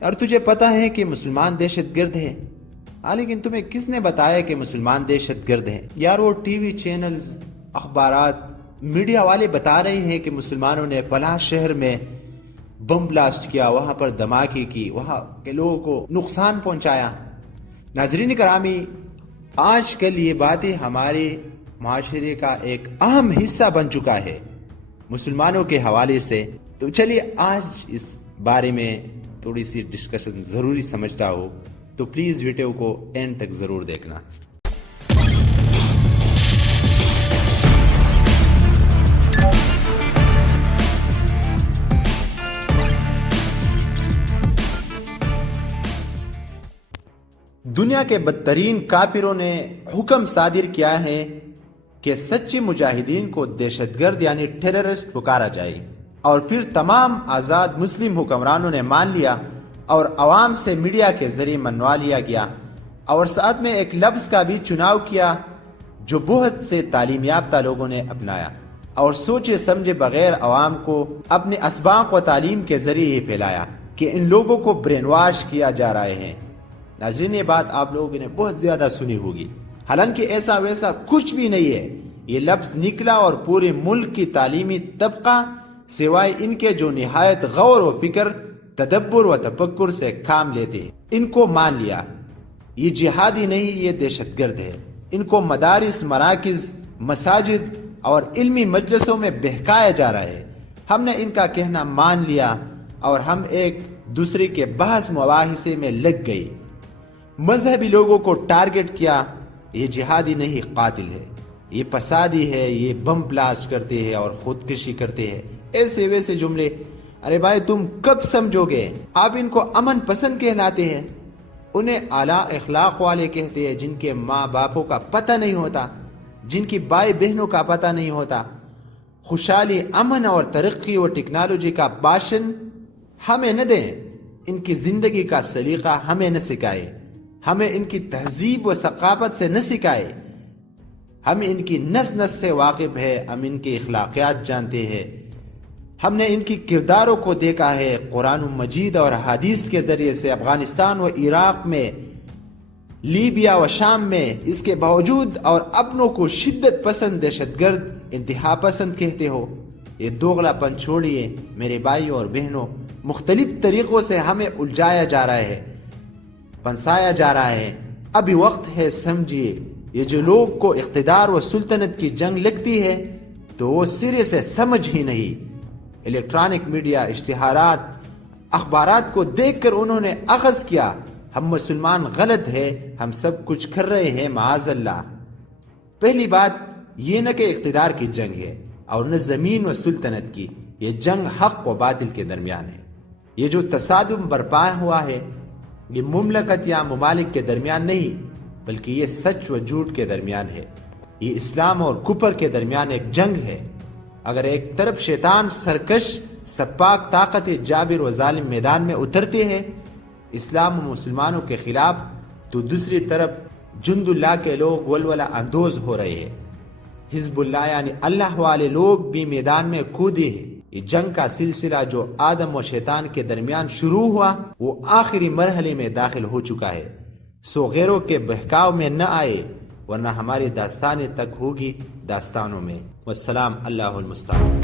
اور تجھے پتا ہے کہ مسلمان دہشت گرد ہیں، لیکن تمہیں کس نے بتایا کہ مسلمان دہشت گرد ہیں؟ یار وہ ٹی وی چینلز، اخبارات، میڈیا والے بتا رہے ہیں کہ مسلمانوں نے فلاں شہر میں بم بلاسٹ کیا، وہاں پر دھماکے کی، وہاں کے لوگوں کو نقصان پہنچایا۔ ناظرین کرامی، آج کل یہ باتیں ہمارے معاشرے کا ایک اہم حصہ بن چکا ہے مسلمانوں کے حوالے سے۔ تو چلیے آج اس بارے میں تھوڑی سی ڈسکشن ضروری سمجھتا ہوں، تو پلیز ویڈیو کو اینڈ تک ضرور دیکھنا۔ دنیا کے بدترین کافروں نے حکم صادر کیا ہے کہ سچے مجاہدین کو دہشت گرد یعنی ٹیررسٹ پکارا جائے، اور پھر تمام آزاد مسلم حکمرانوں نے مان لیا اور عوام سے میڈیا کے ذریعے منوا لیا گیا، اور ساتھ میں ایک لفظ کا بھی چناؤ کیا جو بہت سے تعلیم یافتہ لوگوں نے اپنایا اور سوچے سمجھے بغیر عوام کو اپنے اسباق و تعلیم کے ذریعے ہی پھیلایا کہ ان لوگوں کو برین واش کیا جا رہے ہیں۔ ناظرین، یہ بات آپ لوگوں نے بہت زیادہ سنی ہوگی، حالانکہ ایسا ویسا کچھ بھی نہیں ہے۔ یہ لفظ نکلا اور پورے ملک کی تعلیمی طبقہ سوائے ان کے جو نہایت غور و فکر، تدبر و تفکر سے کام لیتے ہیں، ان کو مان لیا۔ یہ جہادی نہیں، یہ دہشت گرد ہے۔ ان کو مدارس، مراکز، مساجد اور علمی مجلسوں میں بہکایا جا رہا ہے۔ ہم نے ان کا کہنا مان لیا اور ہم ایک دوسرے کے بحث مباحثے میں لگ گئے، مذہبی لوگوں کو ٹارگٹ کیا۔ یہ جہادی نہیں، قاتل ہے، یہ فسادی ہے، یہ بم بلاسٹ کرتے ہیں اور خودکشی کرتے ہیں، ایسے ویسے جملے۔ ارے بھائی، تم کب سمجھو گے؟ آپ ان کو امن پسند کہلاتے ہیں، انہیں اعلیٰ اخلاق والے کہتے ہیں، جن کے ماں باپوں کا پتہ نہیں ہوتا، جن کی بھائی بہنوں کا پتہ نہیں ہوتا۔ خوشحالی، امن اور ترقی و ٹیکنالوجی کا باشن ہمیں نہ دیں، ان کی زندگی کا سلیقہ ہمیں نہ سکھائے، ہمیں ان کی تہذیب و ثقافت سے نہ سکھائے۔ ہم ان کی نس نس سے واقف ہے، ہم ان کی اخلاقیات جانتے ہیں، ہم نے ان کی کرداروں کو دیکھا ہے قرآن مجید اور حدیث کے ذریعے سے۔ افغانستان و عراق میں، لیبیا و شام میں، اس کے باوجود اور اپنوں کو شدت پسند، دہشت گرد، انتہا پسند کہتے ہو۔ یہ دوغلا پن چھوڑیے میرے بھائی اور بہنوں، مختلف طریقوں سے ہمیں الجھایا جا رہا ہے، پنسایا جا رہا ہے۔ ابھی وقت ہے، سمجھیے۔ یہ جو لوگ کو اقتدار و سلطنت کی جنگ لگتی ہے تو وہ سرے سے سمجھ ہی نہیں۔ الیکٹرانک میڈیا، اشتہارات، اخبارات کو دیکھ کر انہوں نے اخذ کیا ہم مسلمان غلط ہے، ہم سب کچھ کر رہے ہیں، معاذ اللہ۔ پہلی بات یہ نہ کہ اقتدار کی جنگ ہے اور نہ زمین و سلطنت کی، یہ جنگ حق و باطل کے درمیان ہے۔ یہ جو تصادم برپا ہوا ہے، یہ مملکت یا ممالک کے درمیان نہیں، بلکہ یہ سچ و جھوٹ کے درمیان ہے۔ یہ اسلام اور کفر کے درمیان ایک جنگ ہے۔ اگر ایک طرف شیطان سرکش سپاک طاقت جابر و ظالم میدان میں اترتے ہیں اسلام و مسلمانوں کے خلاف، تو دوسری طرف جند اللہ کے لوگ ولولہ اندوز ہو رہے ہیں۔ حزب اللہ یعنی اللہ والے لوگ بھی میدان میں کودے ہیں۔ یہ جنگ کا سلسلہ جو آدم و شیطان کے درمیان شروع ہوا، وہ آخری مرحلے میں داخل ہو چکا ہے۔ سو غیروں کے بہکاؤ میں نہ آئے، ورنہ ہماری داستانیں تک ہوگی داستانوں میں۔ والسلام، اللہ المستعان۔